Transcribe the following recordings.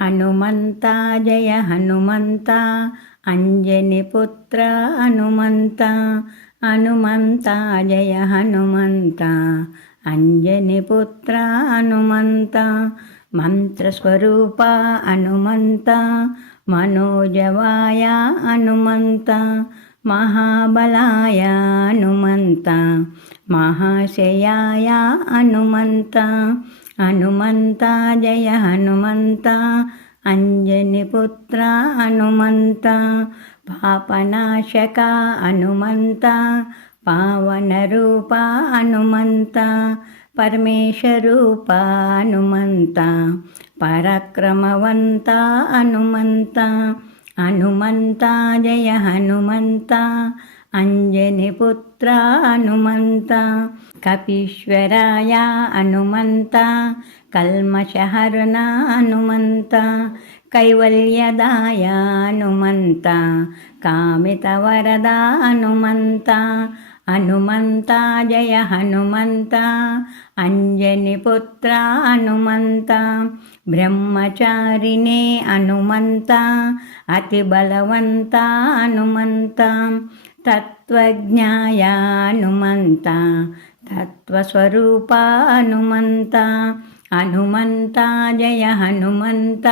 ಹನುಮಂತ ಜಯ ಹನುಮಂತ ಅಂಜನಿಪುತ್ರ ಹನುಮಂತ. ಹನುಮಂತ ಜಯ ಹನುಮಂತ ಅಂಜನಿಪುತ್ರ ಹನುಮಂತ. ಮಂತ್ರಸ್ವರೂಪ ಹನುಮಂತ ಮನೋಜವಾಯ ಹನುಮಂತ. ಮಹಾಬಲಾಯ ಹನುಮಂತ ಮಹಾಶಯಾಯ ಹನುಮಂತ. ಹನುಮಂತ ಜಯ ಹನುಮಂತ ಅಂಜನಿಪುತ್ರ ಹನುಮಂತ. ಪಾಪನಾಶಕ ಹನುಮಂತ ಪಾವನರೂಪ ಹನುಮಂತ. ಪರಮೇಶರೂಪ ಹನುಮಂತ ಪರಾಕ್ರಮವಂತ ಹನುಮಂತ. ಹನುಮಂತ ಜಯ ಹನುಮಂತ ಅಂಜನಿಪುತ್ರ ಹನುಮಂತ. ಕಪೀಶ್ವರಾಯ ಹನುಮಂತ ಕಲ್ಮಷಹರಣ ಹನುಮಂತ. ಕೈವಲ್ಯದಾಯ ಹನುಮಂತ ಕಾಮಿತವರದ ಹನುಮಂತ. ಹನುಮಂತ ಜಯ ಹನುಮಂತ ಅಂಜನಿಪುತ್ರ ಹನುಮಂತ. ಬ್ರಹ್ಮಚಾರಿಣೇ ಹನುಮಂತ ಅತಿ ಬಲವಂತ ಹನುಮಂತ. ತತ್ವಜ್ಞಾಯ ಹನುಮಂತ ತತ್ವಸ್ವರೂಪ ಹನುಮಂತ. ಹನುಮಂತ ಜಯ ಹನುಮಂತ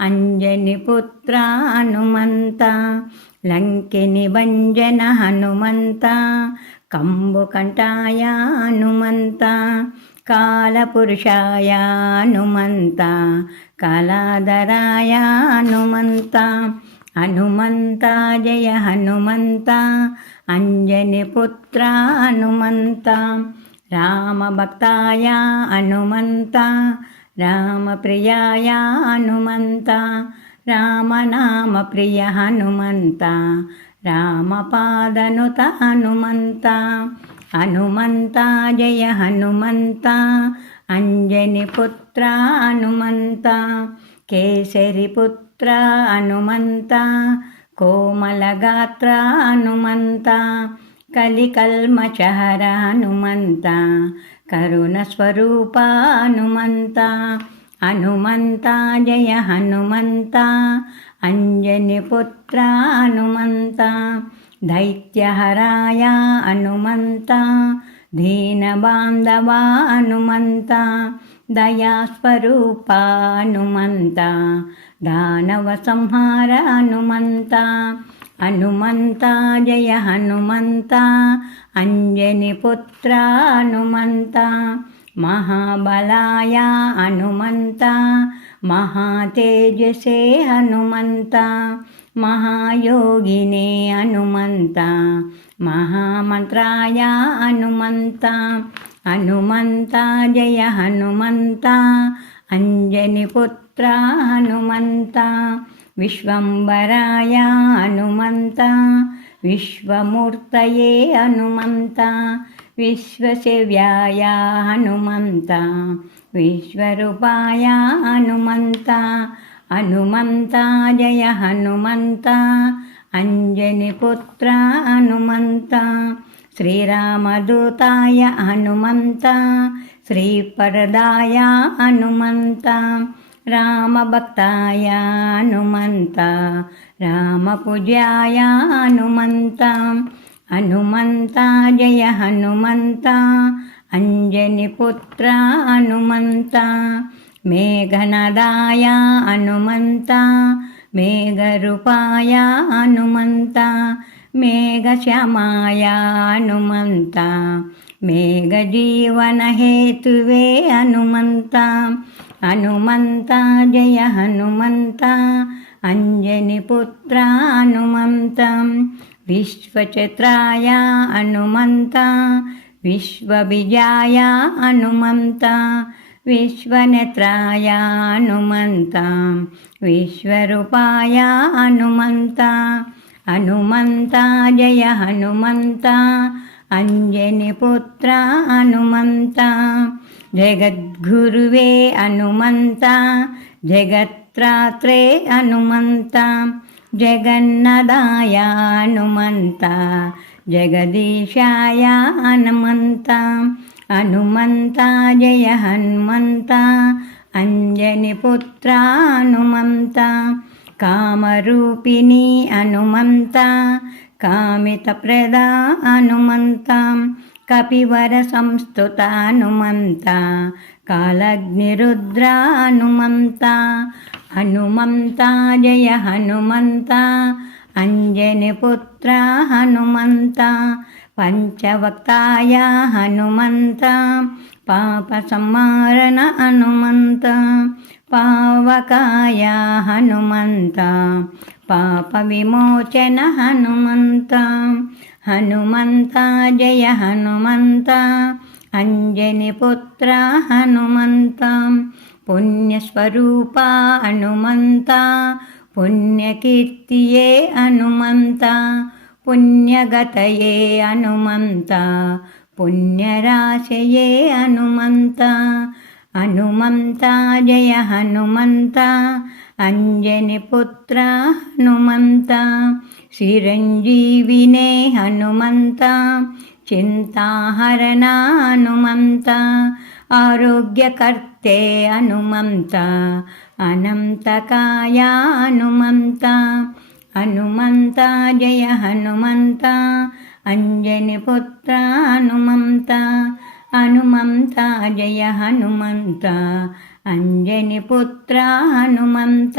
ಅಂಜನಿಪುತ್ರ ಹನುಮಂತ. ಲಂಕಿನಿ ಭಂಜನ ಹನುಮಂತ ಕಂಬುಕಂಠಾಯ ಹನುಮಂತ. ಕಾಲಪುರುಷಾಯ ಹನುಮಂತ ಕಾಲಾಧರಾಯ ಹನುಮಂತ. ಹನುಮಂತ ಜಯ ಹನುಮಂತ ಅಂಜನಿಪುತ್ರ ಹನುಮಂತ. ರಾಮಭಕ್ತಾಯ ಹನುಮಂತ ರಾಮಪ್ರಿಯಾಯ ಹನುಮಂತ. ರಾಮನಾಮ ಪ್ರಿಯ ಹನುಮಂತ ರಾಮಪಾದನುತ ಹನುಮಂತ. ಹನುಮಂತ ಜಯ ಹನುಮಂತ ಅಂಜನಿಪುತ್ರ ಹನುಮಂತ. ಕೇಸರಿಪುತ್ರ ಹನುಮಂತ ಕೋಮಲಗಾತ್ರ ಹನುಮಂತ. ಕಲಿಕಲ್ಮಷಹರ ಹನುಮಂತ ಕರುಣಸ್ವರೂಪ ಹನುಮಂತ. ಹನುಮಂತ ಜಯ ಹನುಮಂತ ಅಂಜನಿಪುತ್ರ ಹನುಮಂತ. ದೈತ್ಯಹರಾಯ ಹನುಮಂತ ದೀನಬಾಂಧವ ಹನುಮಂತ. ದಯಾಸ್ವರೂಪ ಹನುಮಂತ ದಾನವ ಸಂಹಾರ ಹನುಮಂತ. ಹನುಮಂತ ಜಯ ಹನುಮಂತ ಅಂಜನಿಪುತ್ರ ಹನುಮಂತ. ಮಹಾಬಲಾಯ ಹನುಮಂತ ಮಹಾತೇಜಸೇ ಹನುಮಂತ. ಮಹಾಯೋಗಿನೇ ಹನುಮಂತ ಮಹಾಮಂತ್ರಾಯ ಹನುಮಂತ. ಹನುಮಂತ ಜಯ ಹನುಮಂತ ಅಂಜನಿಪುತ್ರ ಹನುಮಂತ. ವಿಶ್ವಂಬರಾಯ ಹನುಮಂತ ವಿಶ್ವಮೂರ್ತಯೇ ಹನುಮಂತ. ವಿಶ್ವಸೇವ್ಯಾಯ ಹನುಮಂತ ವಿಶ್ವರೂಪಾಯ ಹನುಮಂತ. ಹನುಮಂತ ಜಯ ಹನುಮಂತ ಅಂಜನಿಪುತ್ರ ಹನುಮಂತ. ಶ್ರೀರಾಮದೂತಾಯ ಹನುಮಂತ ಶ್ರೀಪರದಾಯ ಹನುಮಂತ. ರಾಮಭಕ್ತಾಯ ಹನುಮಂತ ರಾಮಪೂಜ್ಯಾಯ ಹನುಮಂತ. ಹನುಮಂತ ಜಯ ಹನುಮಂತ ಅಂಜನಿಪುತ್ರ ಹನುಮಂತ. ಮೇಘನದಾಯ ಹನುಮಂತ ಮೇಘರೂಪಾಯ ಹನುಮಂತ. ಮೇಘಶ್ಯಾಮಾಯ ಹನುಮಂತ ಮೇಘಜೀವನ ಹೇತುವೆ ಹನುಮಂತ. ಹನುಮಂತ ಜಯ ಹನುಮಂತ ಅಂಜನಿಪುತ್ರ ಹನುಮಂತ. ವಿಶ್ವಚತ್ರಾಯ ಹನುಮಂತ ವಿಶ್ವಬೀಜಾಯ ಹನುಮಂತ. ವಿಶ್ವನೇತ್ರಾಯ ಹನುಮಂತ ವಿಶ್ವರೂಪಾಯ ಹನುಮಂತ. ಹನುಮಂತ ಜಯ ಹನುಮಂತ ಅಂಜನಿಪುತ್ರ ಹನುಮಂತ. ಜಗದ್ಗುರುವೇ ಹನುಮಂತ ಜಗತ್ರಾತ್ರೇ ಹನುಮಂತ. ಜಗನ್ನದಾಯ ಹನುಮಂತ ಜಗದೀಶಾಯ ಹನುಮಂತ. ಹನುಮಂತ ಜಯ ಹನುಮಂತ అంజనిపుత్ర హనుమంత కామరూపిణి హనుమంత కామితప్రద హనుమంత కపివర సంస్థుత హనుమంత కాలగ్నిరుద్ర హనుమంత హనుమంత జయ హనుమంత అంజనిపుత్ర హనుమంత పంచవక్తాయ హనుమంత పాప సంహారణ హనుమంత పావకాయ హనుమంత పాప విమోచన హనుమంత హనుమంత జయ హనుమంత అంజనిపుత్ర హనుమంత పుణ్యస్వరూప హనుమంత పుణ్యకీర్తియే హనుమంత పుణ్యగతయే హనుమంత పుణ్యరాశయే హనుమంత హనుమంత జయ హనుమంత అంజనిపుత్ర హనుమంత చిరంజీవినే హనుమంత చింతాహరణ హనుమంత ఆరోగ్యకర్తే హనుమంత అనంతకాయ హనుమంత హనుమంత జయ హనుమంత అంజనిపుత్ర హనుమంత హనుమంత జయ హనుమంత అంజనిపుత్ర హనుమంత